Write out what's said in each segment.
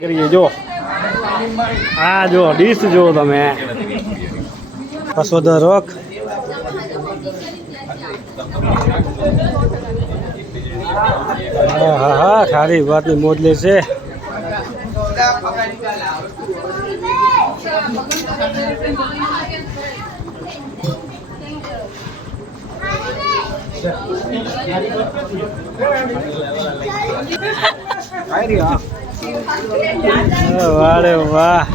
કરીએ જો આ જો ડીશ જો તમે પસોદર રોક હા હા હા ખારી વાતની મોજ લે છે. વારે વાહ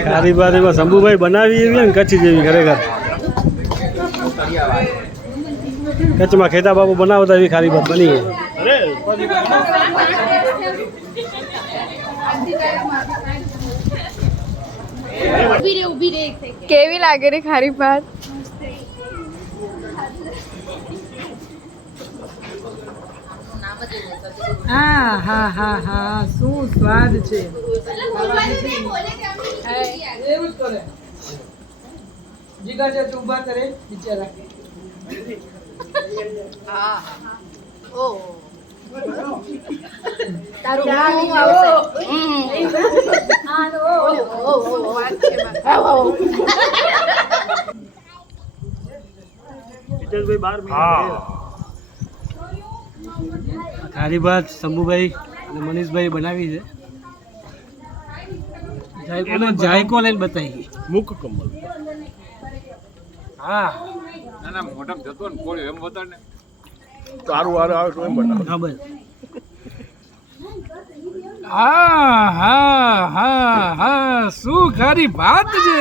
ખારી બારીમાં શંભુભાઈ બનાવી એવી ને કચ્છી જેવી ખરેખર કચ્છમાં ખેતા બાપુ બનાવતા એવી ખારી ભાત બની કેવી લાગે રે ખારી ભાત? હા હા હા હા શું સ્વાદ છે. એવું જ કરે જીગા છે તું ઉભા કરે બિચારા. ખારી ભાત શંભુભાઈ અને મનીષભાઈ બનાવી છે. જાયકો લઈને બતાવી મુખ કમલ હા ના મોઢમ જતો ને કોળી એમ બતા ને તારું વારે આવે તો એમ બનાવ હા બસ હા હા હા હા શું ખારી ભાત છે.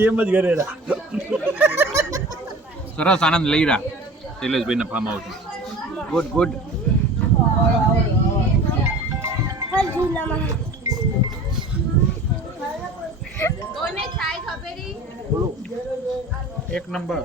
એમ જ કરેલા સરસ આનંદ લઈ રહ્યા શૈલેષભાઈ ના ફાર્મ હાઉસ ગુડ ગુડ એક નંબર